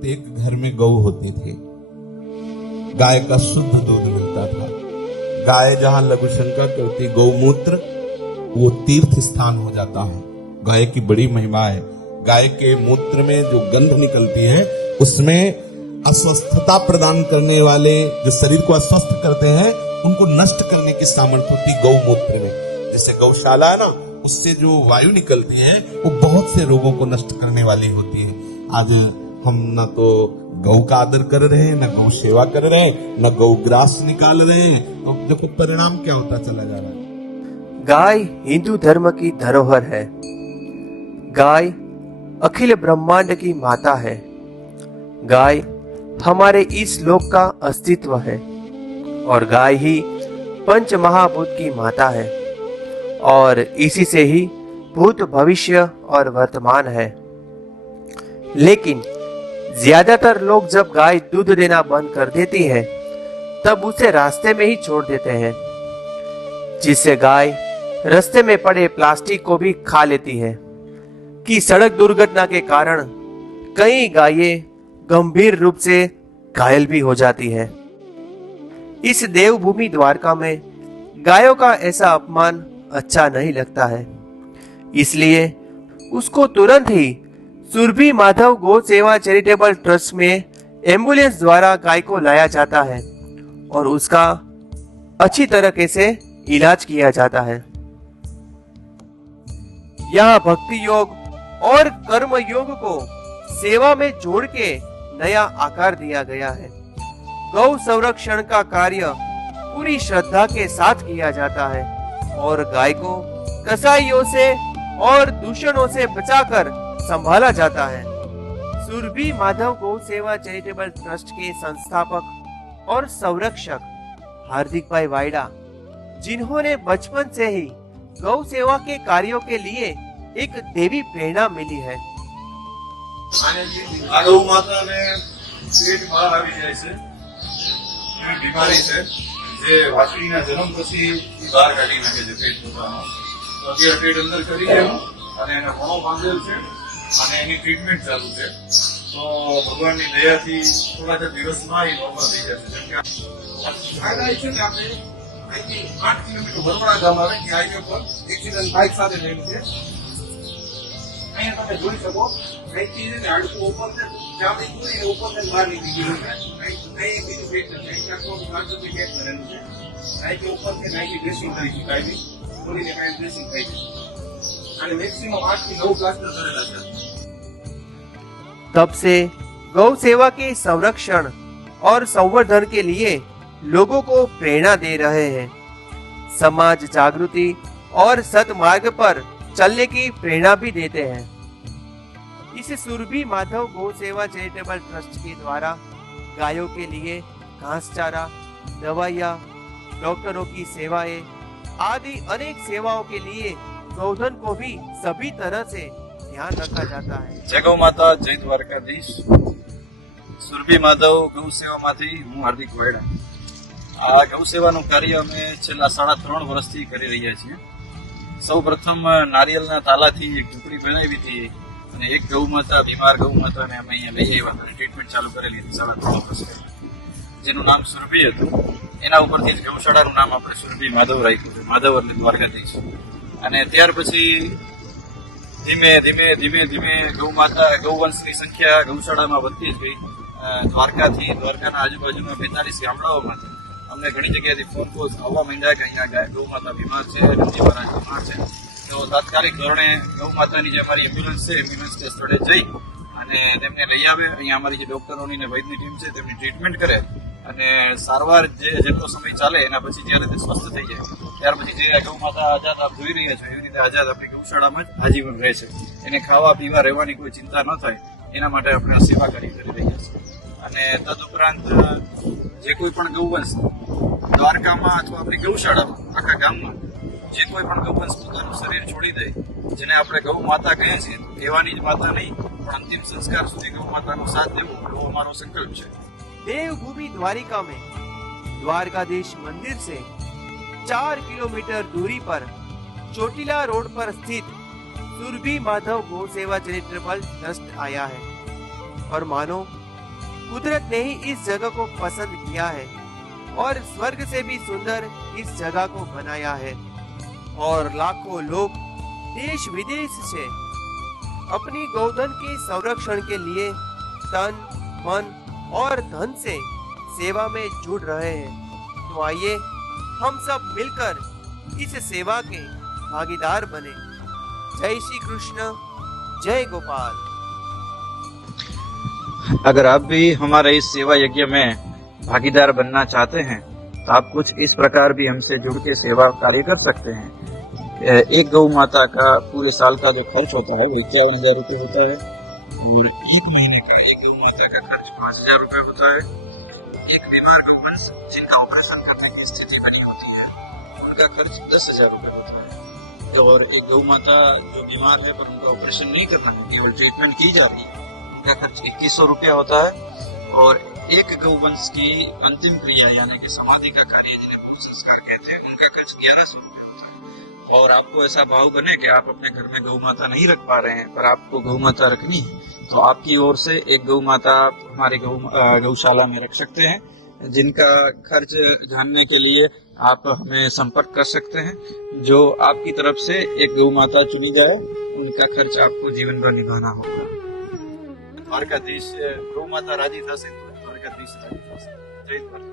प्रत्येक घर में गौ होते थे। गाय का शुद्ध दूध मिलता था। गाय जहां लघु शंका करती गौमूत्र, वो तीर्थ स्थान हो जाता है। गाय की बड़ी महिमा है। गाय के मूत्र में जो गंध निकलती है, उसमें अस्वस्थता प्रदान करने वाले, जो शरीर को अस्वस्थ करते हैं, उनको नष्ट करने की सामर्थ्य होती गौमूत्र में। जैसे गौशाला है ना, उससे जो वायु निकलती है वो बहुत से रोगों को नष्ट करने वाली होती है। आज हम न तो गौ का आदर कर रहे हैं, न गौ सेवा कर रहे हैं, न गौ ग्रास निकाल रहे हैं, तो देखो परिणाम क्या होता चला जा रहा है। गाय हिंदू धर्म की धरोहर है। गाय अखिल ब्रह्मांड की माता है। गाय हमारे इस लोक का अस्तित्व है और गाय ही पंच महाभूत की माता है और इसी से ही भूत, भविष्य और वर्तमान है। लेकिन ज्यादातर लोग जब गाय दूध देना बंद कर देती है, तब उसे रास्ते में ही छोड़ देते हैं, जिससे गाय रास्ते में पड़े प्लास्टिक को भी खा लेती है कि सड़क दुर्घटना के कारण कई गायें गंभीर रूप से घायल भी हो जाती है। इस देवभूमि द्वारका में गायों का ऐसा अपमान अच्छा नहीं लगता है, इसलिए उसको तुरंत ही सुरभि माधव गौ सेवा चैरिटेबल ट्रस्ट में एम्बुलेंस द्वारा गाय को लाया जाता है और उसका अच्छी तरीके से इलाज किया जाता है। यहाँ भक्ति योग और कर्म योग को सेवा में जोड़ के नया आकार दिया गया है। गौ संरक्षण का कार्य पूरी श्रद्धा के साथ किया जाता है और गाय को कसाईयों से और दूषणों से बचाकर संभाला जाता है। सुरभि माधव गौ सेवा चैरिटेबल ट्रस्ट के संस्थापक और संरक्षक हार्दिक भाई वाइडा, जिन्होंने बचपन से ही गौ सेवा के कार्यों के लिए एक देवी प्रेरणा मिली है। गौ माता ने पेट बहार આવી જાય છે, એવી બીમારી છે જે વાછડીના જન્મ પછી બહાર કાઢી નાખે છે પેટ પોતાનો। તો અત્યારે પેટ અંદર કરી લેવું અને એને ઘણો બાંધેલ છે અને એની ટ્રીટમેન્ટ ચાલુ છે। તો ભગવાનની દયાથી થોડા દિવસમાં એ નોર્મલ થઈ જશે। જેમ કે ફાયદા એ છે કે આપણે અહીંથી 8 કિલોમીટર બરોડા ગામ આવે કે હાઈવે પર એક્સિડન્ટ બાઇક સાથે થયેલું છે। અહીંયા તમે જોઈ શકો, અહીંથી હાડકું ઓપન છે, ચામડી પૂરી ઓપન છે, બહાર નીકળી ગયું છે। અહીં બીજું પેટ છે, અહીં પેટ કરેલું છે, અહીંથી ઓપન છે, અહીંથી ડ્રેસિંગ કરી શકાય છે, પૂરીને કાંઈ ડ્રેસિંગ થઈ છે અને મેક્સિમમ 8 થી 9 પ્લાસ્ટર કરેલા છે। तब से गौ सेवा के संरक्षण और संवर्धन के लिए लोगों को प्रेरणा दे रहे हैं। समाज जागृति और सतमार्ग पर चलने की प्रेरणा भी देते हैं। इस सुरभि माधव गौ सेवा चैरिटेबल ट्रस्ट के द्वारा गायों के लिए घास चारा, दवाइयाँ, डॉक्टरों की सेवाएं आदि अनेक सेवाओं के लिए गौधन को भी सभी तरह से ध्यान रखा जाता है। जय गौ माता, जय द्वारकाधीश। सुरभि माधव गौ सेवाમાંથી હું હાર્દિક વાયડા। આ ગૌ સેવાનું કાર્ય અમે છેલ્લા 3.5 વર્ષથી કરી રહ્યા છીએ। સૌપ્રથમ નારિયેળના તાલાથી એક ઝૂંપડી બનાવી હતી અને એક ગૌ માતા, બીમાર ગૌ માતાને અમે અહીંયા લઈ આવ્યા અને ટ્રીટમેન્ટ ચાલુ કરેલી હતી 3.5 વર્ષ પહેલા, જેનું નામ સુરભી હતું। એના ઉપરથી જ ગૌશાળાનું નામ આપણે સુરભી માધવ રાખ્યું છે, માધવ એટલે દ્વારકાધીશ। અને ત્યાર પછી ધીમે ધીમે ધીમે ધીમે ગૌ માતા, ગૌવંશની સંખ્યા ગૌશાળામાં વધતી જ ગઈ। દ્વારકાના આજુબાજુના 42 ગામડાઓમાંથી અમને ઘણી જગ્યાએથી ફોન કોલ્સ આવવા માંડ્યા કે અહીંયા ગૌ માતા બીમાર છે, નંદી મહારાજ બીમાર છે। તો તાત્કાલિક ધોરણે ગૌ માતાની જે અમારી એમ્બ્યુલન્સ છે, એમ્બ્યુલન્સ તે સ્થળે જઈ અને તેમને લઈ આવે। અહીંયા અમારી જે ડોક્ટરોની ને વૈદ્યની ટીમ છે તેમની ટ્રીટમેન્ટ કરે અને સારવાર જેટલો સમય ચાલે એના પછી જ્યારે તે સ્વસ્થ થઈ જાય ત્યાર પછી જે ગૌ માતા આઝાદ આપ જોઈ રહ્યા છો એવી રીતે આઝાદ આપણી ગૌશાળામાં જ આજીવન રહે છે। એને ખાવા પીવા રહેવાની કોઈ ચિંતા ન થાય એના માટે આપણે આ સેવા કરી રહ્યા છીએ। અને તદુપરાંત જે કોઈ પણ ગૌવંશ દ્વારકામાં અથવા આપણી ગૌશાળામાં આખા ગામમાં જે કોઈ પણ ગૌવંશ પોતાનું શરીર છોડી દે, જેને આપણે ગૌ માતા કહીએ છીએ, કહેવાની જ માતા નહીં પણ અંતિમ સંસ્કાર સુધી ગૌ માતાનો સાથ દેવો એવો અમારો સંકલ્પ છે। देवभूमि द्वारिका में द्वारकाधीश मंदिर से 4 किलोमीटर दूरी पर चोटीला रोड पर स्थित सुरभि माधव गौ सेवा चैरिटेबल ट्रस्ट आया है और मानो कुदरत ने ही इस जगह को पसंद किया है और स्वर्ग से भी सुंदर इस जगह को बनाया है। और लाखों लोग देश विदेश से अपनी गौधन के संरक्षण के लिए तन, मन और धन से सेवा में जुड़ रहे हैं। तो आइए हम सब मिलकर इस सेवा के भागीदार बने। जय श्री कृष्ण, जय गोपाल। अगर आप भी हमारे इस सेवा यज्ञ में भागीदार बनना चाहते हैं तो आप कुछ इस प्रकार भी हमसे जुड़ के सेवा कार्य कर सकते हैं। एक गौ माता का पूरे साल का जो खर्च होता है वो 51,000 रुपये होता है और एक महीने का एक गौ माता का खर्च 5,000 रुपये होता है। एक बीमार गौवंश जिनका ऑपरेशन करने की स्थिति बनी होती है उनका खर्च 10,000 रुपये होता है। और एक गौ माता जो बीमार है पर उनका ऑपरेशन नहीं करना है, केवल ट्रीटमेंट की जा रही है, उनका खर्च 2100 रुपया होता है। और एक गौवंश की अंतिम क्रिया यानी कि समाधि का कार्य जिन्हें पूर्ण संस्कार कहते हैं उनका खर्च 1100 रुपया होता है। और आपको ऐसा भाव बने कि आप अपने घर में गौ माता नहीं रख पा रहे हैं पर आपको गौ माता रखनी है तो आपकी ओर से एक गौ माता हमारे गौशाला में रख सकते हैं, जिनका खर्च जानने के लिए आप हमें संपर्क कर सकते हैं। जो आपकी तरफ से एक गौ माता चुनी जाए उनका खर्च आपको जीवन भर निभाना होगा। द्वारकाधीश गौ माता राजी थશે, द्वारकाधीश राजी थશે। जय द्वारका।